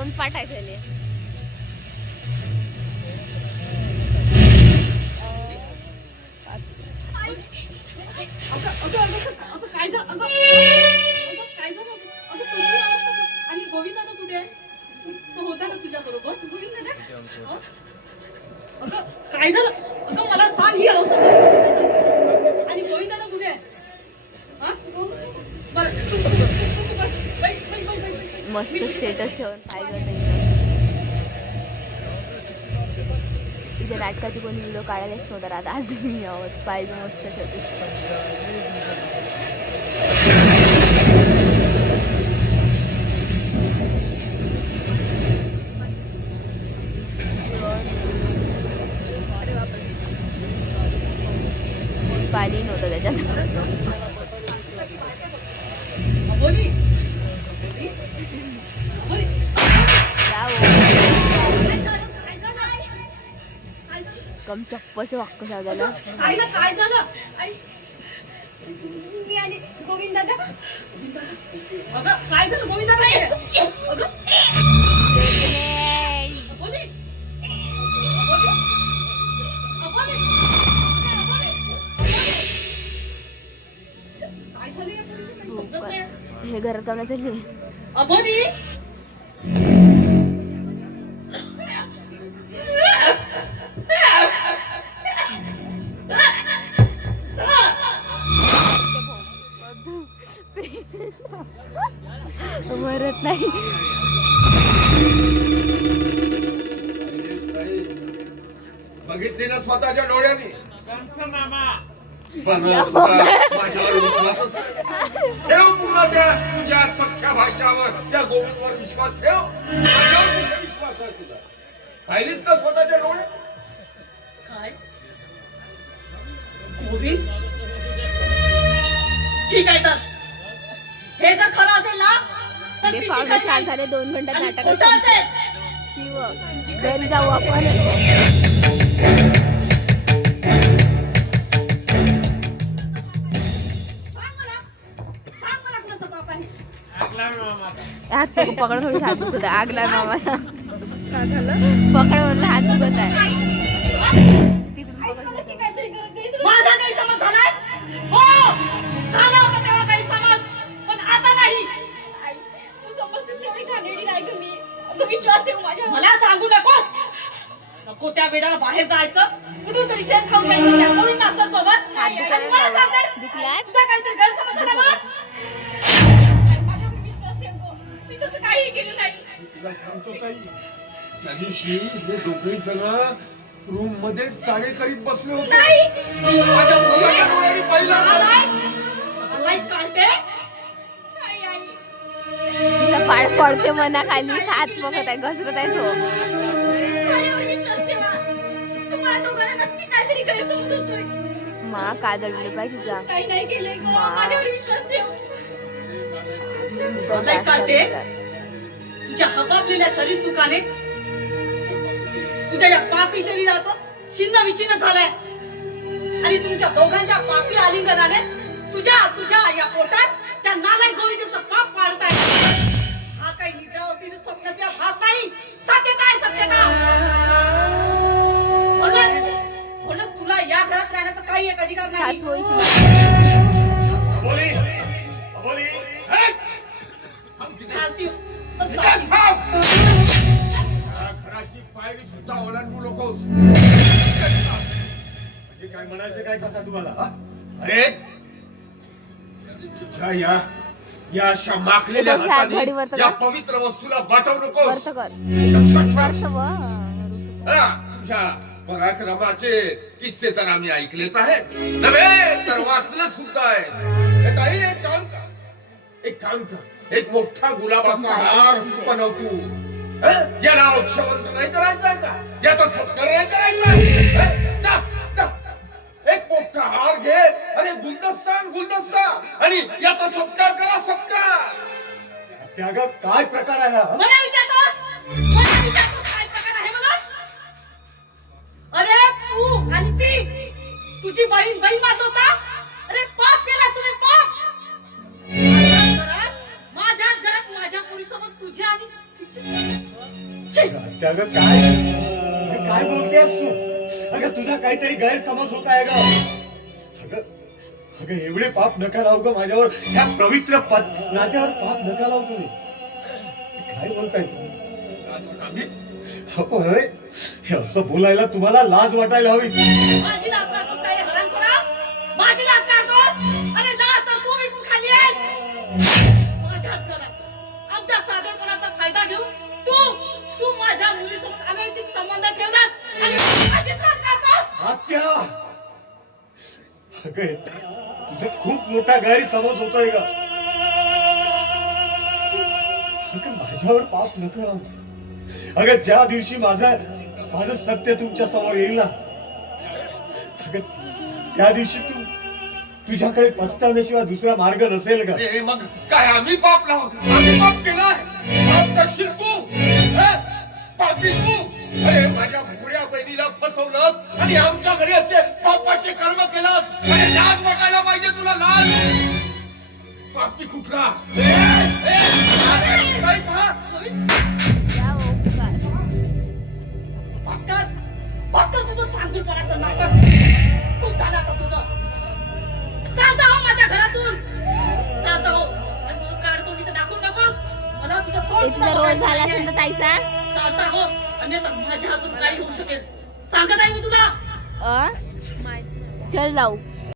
तोंड पाठायचं आणि गोविंद दादा कुठे आहे? तो होता ना तुझ्या बरोबर? गोविंद दादा अगं काय झालं? अगं मला सांग ही अवस्था कशी काय झाली? आणि गोविंद दादा कुठे आहे? मस्त स्टेटस ठेवून पाहिजे तिच्या नाटकाची कोणी व्हिडिओ काढायलाच नव्हता आता आज मी आहोत पाहिजे मस्त ठेवते पाणी नव्हतं त्याच्यात कम चप्पच वाक्य साधायला काय झालं? मी आणि गोविंद दादा अगं काय झालं गोविंद दादा हे घरात काम चालली अबोली मरत नाही बघितली ना स्वतःच्या डोळ्यांनी पण माझ्यावर विश्वासच ठेव पुन्हा त्या तुझ्या सख्या भाषावर त्या गोविंदवर विश्वास ठेव माझ्यावर कुठे विश्वास आहे तुझा पाहिलीस का स्वतःच्या डोळे काय गोविंद ठीक आहे तर हे जर खरं असेल ना तर तिची पावणे काही 4 झाले 2 घंट्यात आणि नाटक कुठं असेल? शिव घरी जाऊ आपण सांग मला कुणाचा बाप आहे? हात पकड थोडी हात दुखत आहे आगला मामाचा काय झालं पकड म्हणून हात दुखत आहे तिकडून पकड माझा काही समज झालाय हो झाला होता तेव्हा काही समज पण आता नाही तू समजतेस तेवढी घाणेरडी नाही ग मी. तू विश्वास ठेव माझ्यावर. मला सांगू नकोस नको त्या वेळेला बाहेर जायचं कुठून तरी शेण खाऊन घ्यायचं त्या गोविंद मास्तर सोबत हात आणि मला सांगतेस दुखल्यात? तुझा काहीतरी गैरसमज झाला मला माझ्यावर विश्वास ठेव गं. मी तसं काहीही केलं नाही. तुला सांगतो ताई त्या दिवशी हे दोघे जण रूम मध्ये चाळे करीत बसले होते नाही. माझ्या स्वतःच्या डोळ्यांनी पाहिलं मला काढते नाही आई. तिला पाड पडते मना खाली हात पकत आहे घसरत आहे तो माझ्यावर विश्वास ठेवा. तुम्हाला दोघांना नक्की काहीतरी गैरसमज होतोय. मा कादळले पाहिजे तुझा काही नाही केलंय गं. माझ्यावर विश्वास ठेव. मला काढते तुझ्या हकापलेल्या शरीर सुखाने तुझ्या या पापी शरीराचं छिन्न विछिन्न झालंय आणि तुमच्या दोघांच्या पापी आलिंगनाने तुझ्या तुझ्या या पोटात त्या नालायक गोविंदाचं पाप वाढताय हा काही निद्रावस्थेचं स्वप्न किंवा भास नाही सत्यता आहे सत्यता म्हणूनच तुला या घरात राहण्याचा काही एक अधिकार नाही सासू होईल ती. अबोली अबोली चालती तर इथेच चालती. थांब. या घराची पायरी सुद्धा ओलांडू नकोस म्हणजे काय म्हणायचं काय काका तुम्हाला हा? अरे तुझ्या या अशा माखलेल्या बघ, ह्या घडी हाताने वरतं या का? पवित्र वस्तूला बाटवू नकोस वर्त कर लक्षात ठेव वर्त व हा, तुझ्या पराक्रमाचे किस्से तर आम्ही ऐकलेच आहेत नव्हे तर वाचले सुद्धा आहे हे ताई, एक काम कर एक मोठा गुलाबाचा हार बनव तू याला औक्षवंत नाही करायचंय का याचा सत्कार नाही करायचा जा, जा. एक मोठा हार घे आणि गुलदस्ता आणि याचा सत्कार करा सत्कार त्यागा काय प्रकार आहे हा? मला विचारतोस काय प्रकार आहे म्हणून अरे तू आणि ती तुझी बहीण मारतोस ना अरे पाप केला तुम्ही पाप माझ्याच घरात माझ्या पोरीसोबत तुझी आणि तिची अगं काय बोलतेस तू? अगं तुझा काहीतरी गैरसमज होत आहे ग. अगं एवढे पाप नका लावू ग माझ्यावर. या पवित्र नात्यावर पाप नका लावू तुम्ही. काय बोलताय तुम्ही? होय, हे असं बोलायला तुम्हाला लाज वाटायला हवी. माझी लाज काढतोस काय रे हरामखोरा? माझी लाज काढतोस? अरे लाज तर तू विकून खाल्ली आहेस. माझ्याच घरात आमच्या साधेपणाचा फायदा घेऊन तू माझ्या मुलीसोबत अनैतिक संबंध ठेवलास आणि माझीच लाज काढतोस. आत्या, अगं तुझा खूप मोठा गैरसमज होतोय ग. अगं माझ्यावर पाप नका लावू. अगं ज्या दिवशी माझं सत्य तुमच्या समोर येईल ना, अगं त्या दिवशी तुझ्याकडे पस्तावण्याशिवाय दुसरा मार्ग नसेल का? मग काय आम्ही पाप लावू? आम्ही पाप केलाय? पाप करशील तू? पापी तू? अरे माझ्या भोळ्या बहिणीला फसवलंस आणि आमच्या घरी असे पापाचे कर्म केलास. अरे लाज वाटायला पाहिजे तुला, लाज. पापी कुठला? काय पहा? या ओंकार. भास्कर तुझं चांगुलपणाचं नाटक खूप झालं आता तुझं. चालता हो माझ्या घरातून, चालता हो. आणि तुझं कार्ड तोंड इथं दाखवू नकोस. मला तुझं तोंड तुझा सुद्धा रोल बघायचं झाला नाहीये. असेल तर ताईसा. चालता हो, अन्यथा माझ्या हातून काही होऊ शकेल. सांगत आहे मी तुला. चल जाऊ.